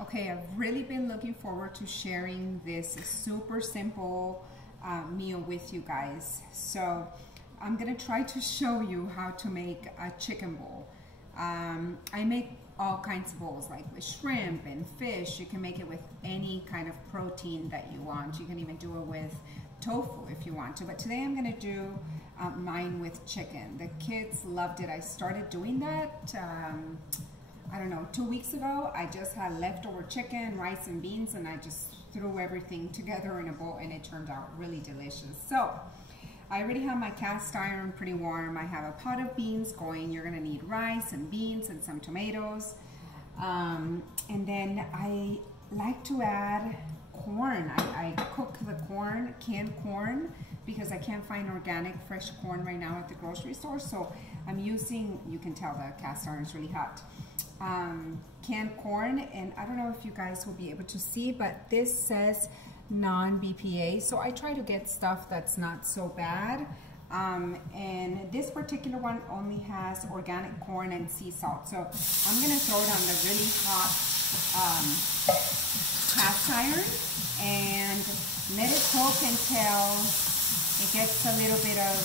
Okay, I've really been looking forward to sharing this super simple meal with you guys. So I'm gonna try to show you how to make a chicken bowl. I make all kinds of bowls, like with shrimp and fish. You can make it with any kind of protein that you want. You can even do it with tofu if you want to. But today I'm gonna do mine with chicken. The kids loved it. I started doing that I don't know, 2 weeks ago. I just had leftover chicken, rice and beans, and I just threw everything together in a bowl and it turned out really delicious. So I already have my cast iron pretty warm. I have a pot of beans going. You're gonna need rice and beans and some tomatoes. And then I like to add corn. I cook the corn, canned corn, because I can't find organic fresh corn right now at the grocery store. So I'm using, you can tell the cast iron is really hot, canned corn. And I don't know if you guys will be able to see, but this says non-BPA. So I try to get stuff that's not so bad. And this particular one only has organic corn and sea salt. So I'm gonna throw it on the really hot cast iron and let it cook until it gets a little bit of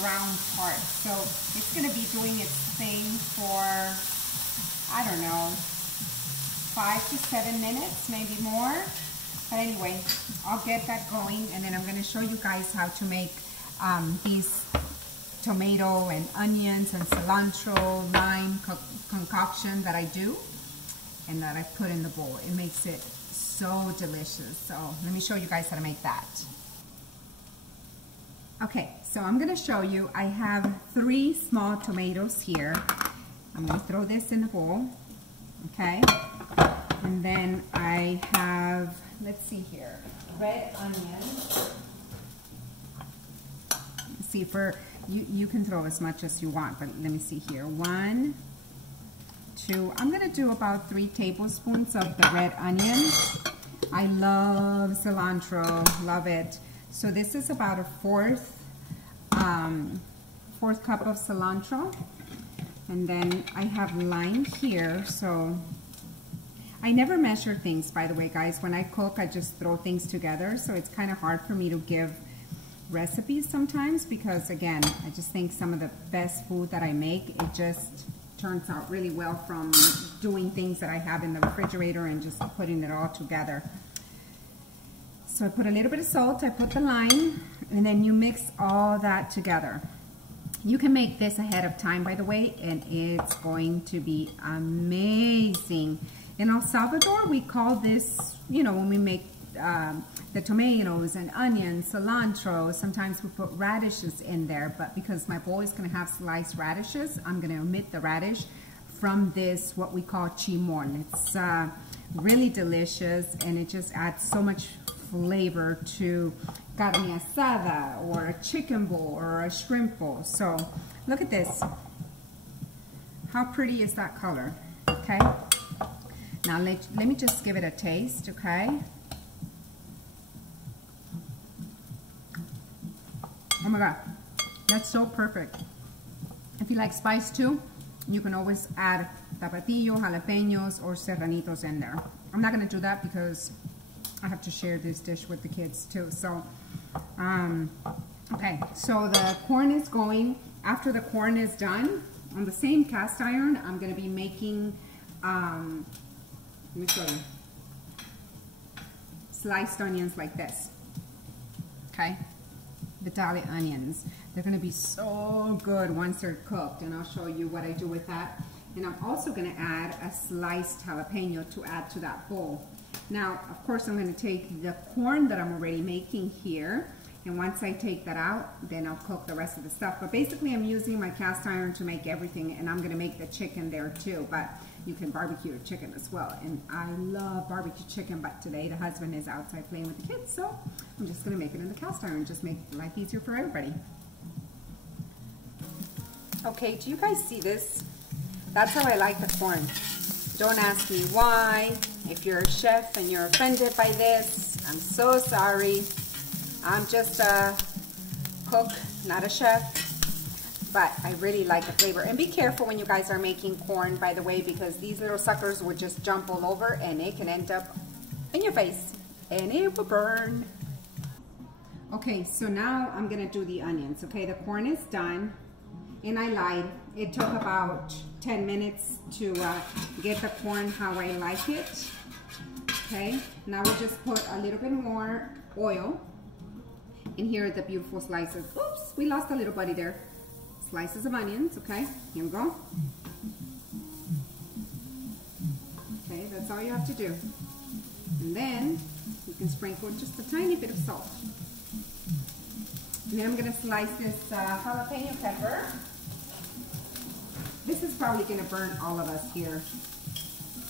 brown part. So it's gonna be doing its thing for, I don't know, 5 to 7 minutes, maybe more. But anyway, I'll get that going, and then I'm gonna show you guys how to make these tomato and onions and cilantro, lime concoction that I do and that I put in the bowl. It makes it so delicious. So let me show you guys how to make that. Okay, so I'm gonna show you. I have 3 small tomatoes here. I'm gonna throw this in the bowl, okay? And then I have, let's see here, red onions. Let's see, for you can throw as much as you want, but let me see here. 1, 2, I'm gonna do about 3 tablespoons of the red onion. I love cilantro, love it. So this is about a fourth cup of cilantro. And then I have lime here. So I never measure things, by the way, guys. When I cook, I just throw things together. So it's kind of hard for me to give recipes sometimes because, again, I just think some of the best food that I make, it just turns out really well from doing things that I have in the refrigerator and just putting it all together. So I put a little bit of salt, I put the lime, and then you mix all that together. You can make this ahead of time, by the way, and it's going to be amazing. In El Salvador, we call this, you know, when we make the tomatoes and onions, cilantro, sometimes we put radishes in there, but because my bowl is gonna have sliced radishes, I'm gonna omit the radish from this, what we call chimon. It's really delicious, and it just adds so much flavor to carne asada or a chicken bowl or a shrimp bowl. So look at this. How pretty is that color? Okay. Now let me just give it a taste, okay? Oh my God, that's so perfect. If you like spice too, you can always add tapatio, jalapenos, or serranitos in there. I'm not gonna do that because I have to share this dish with the kids too. So, okay, so the corn is going. After the corn is done, on the same cast iron, I'm gonna be making, let me show you, sliced onions like this, okay? Vitale onions. They're gonna be so good once they're cooked, and I'll show you what I do with that. And I'm also gonna add a sliced jalapeno to add to that bowl. Now, of course, I'm gonna take the corn that I'm already making here, and once I take that out, then I'll cook the rest of the stuff. But basically, I'm using my cast iron to make everything, and I'm gonna make the chicken there too, but you can barbecue the chicken as well. And I love barbecue chicken, but today the husband is outside playing with the kids, so I'm just gonna make it in the cast iron, just make life easier for everybody. Okay, do you guys see this? That's how I like the corn. Don't ask me why. If you're a chef and you're offended by this, I'm so sorry. I'm just a cook, not a chef. but I really like the flavor. And be careful when you guys are making corn, by the way, because these little suckers will just jump all over and it can end up in your face and it will burn. Okay, so now I'm gonna do the onions. Okay, the corn is done, and I lied. It took about 10 minutes to get the corn how I like it. Okay, now we'll just put a little bit more oil. And here are the beautiful slices. Oops, we lost a little buddy there. Slices of onions, okay, here we go. Okay, that's all you have to do. And then you can sprinkle just a tiny bit of salt. And then I'm gonna slice this jalapeno pepper. This is probably gonna burn all of us here,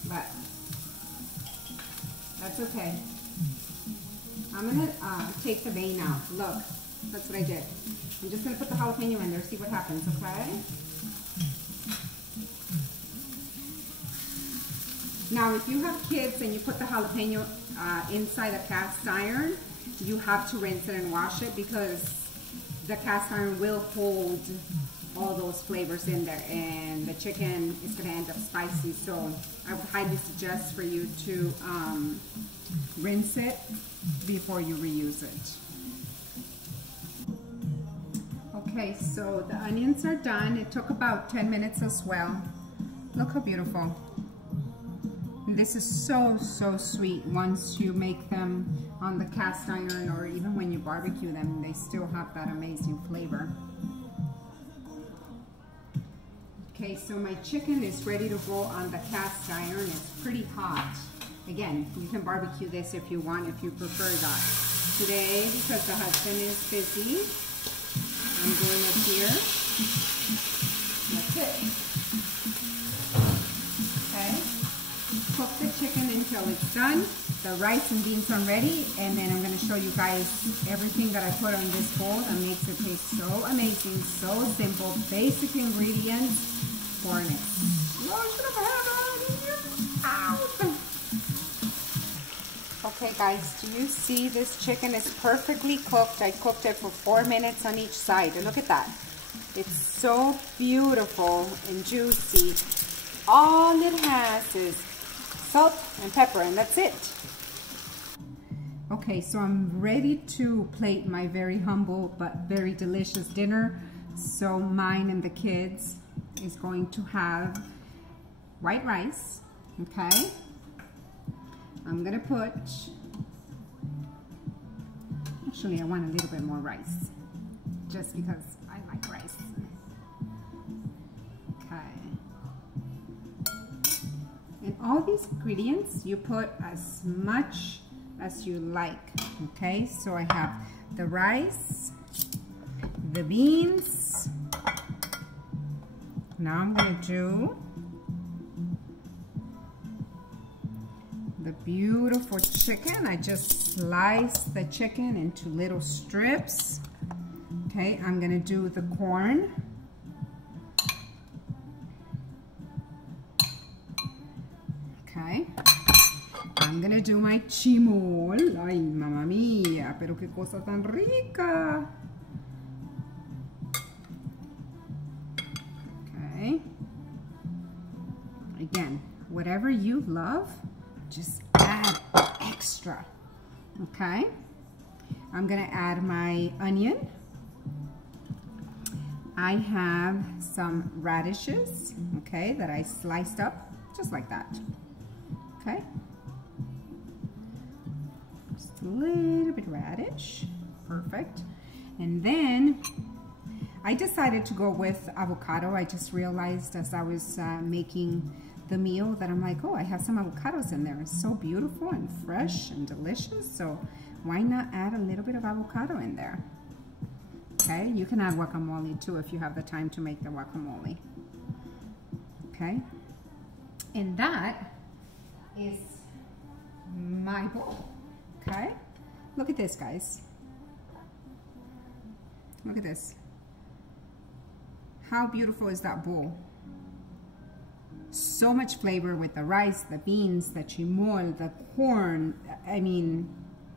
but that's okay. I'm gonna take the vein out. Look, that's what I did. I'm just gonna put the jalapeno in there, see what happens, okay? Now, if you have kids and you put the jalapeno inside a cast iron, you have to rinse it and wash it because the cast iron will hold all those flavors in there and the chicken is gonna end up spicy. So I would highly suggest for you to rinse it before you reuse it. Okay, so the onions are done. It took about 10 minutes as well. Look how beautiful. And this is so, so sweet once you make them on the cast iron, or even when you barbecue them, they still have that amazing flavor. Okay, so my chicken is ready to go on the cast iron. It's pretty hot. Again, you can barbecue this if you want, if you prefer that. Today, because the husband is busy, I'm doing it here. That's it. Okay. Cook the chicken until it's done. The rice and beans are ready, and then I'm going to show you guys everything that I put on this bowl that makes it taste so amazing, so simple, basic ingredients for an explosion of heaven in your mouth. Okay guys, do you see this chicken is perfectly cooked? I cooked it for 4 minutes on each side, and look at that. It's so beautiful and juicy. All it has is salt and pepper, and that's it. Okay, so I'm ready to plate my very humble but very delicious dinner. So mine and the kids is going to have white rice, okay? I'm gonna put, actually I want a little bit more rice, just because I like rice. Okay. And all these ingredients, you put as much as you like, okay? So I have the rice, the beans. Now I'm gonna do the beautiful chicken. I just sliced the chicken into little strips. Okay, I'm gonna do the corn. Okay, I'm gonna do my chimol. Ay, mamma mia, pero qué cosa tan rica. Okay, again, whatever you love, just add extra. Okay, I'm gonna add my onion. I have some radishes, okay, that I sliced up just like that. Okay, just a little bit radish, perfect. And then I decided to go with avocado. I just realized as I was making the meal that I'm like, oh, I have some avocados in there. It's so beautiful and fresh and delicious, so why not add a little bit of avocado in there? Okay, you can add guacamole too if you have the time to make the guacamole. Okay, and that is my bowl. Okay, look at this, guys. Look at this. How beautiful is that bowl? So much flavor with the rice, the beans, the chimol, the corn. I mean,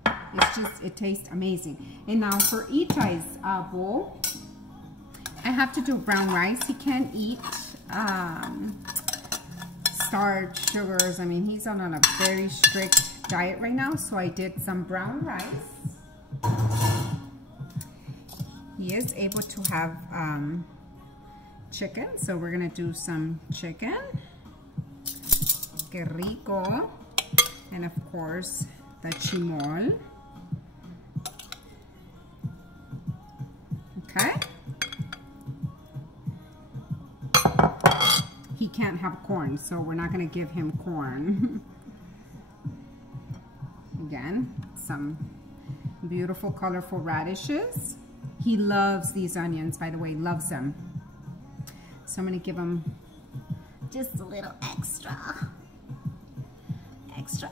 it's just, it tastes amazing. And now for Itai's bowl, I have to do brown rice. He can't eat starch, sugars. I mean, he's on a very strict diet right now, so I did some brown rice. He is able to have chicken, so we're gonna do some chicken. Que rico. And of course, the chimol. Okay. He can't have corn, so we're not going to give him corn. Again, some beautiful, colorful radishes. He loves these onions, by the way, loves them. So I'm going to give him just a little extra. Extra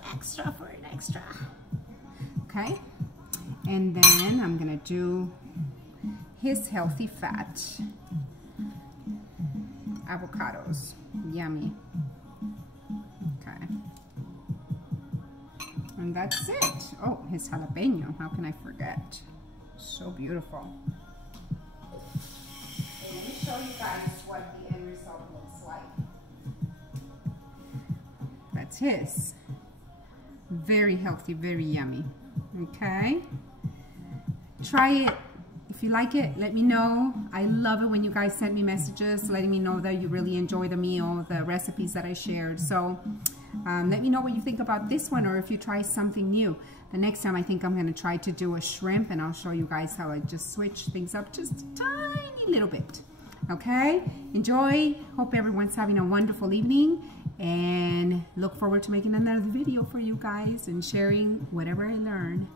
for an extra. Okay. And then I'm going to do his healthy fat. Avocados. Yummy. Okay. And that's it. Oh, his jalapeno. How can I forget? So beautiful. So let me show you guys what the end result looks like. That's his. Very healthy, very yummy. Okay. Try it. If you like it, let me know. I love it when you guys send me messages letting me know that you really enjoy the meal, the recipes that I shared. So let me know what you think about this one, or if you try something new. The next time I think I'm going to try to do a shrimp, and I'll show you guys how I just switch things up just a tiny little bit. Okay? Enjoy. Hope everyone's having a wonderful evening, and look forward to making another video for you guys and sharing whatever I learn.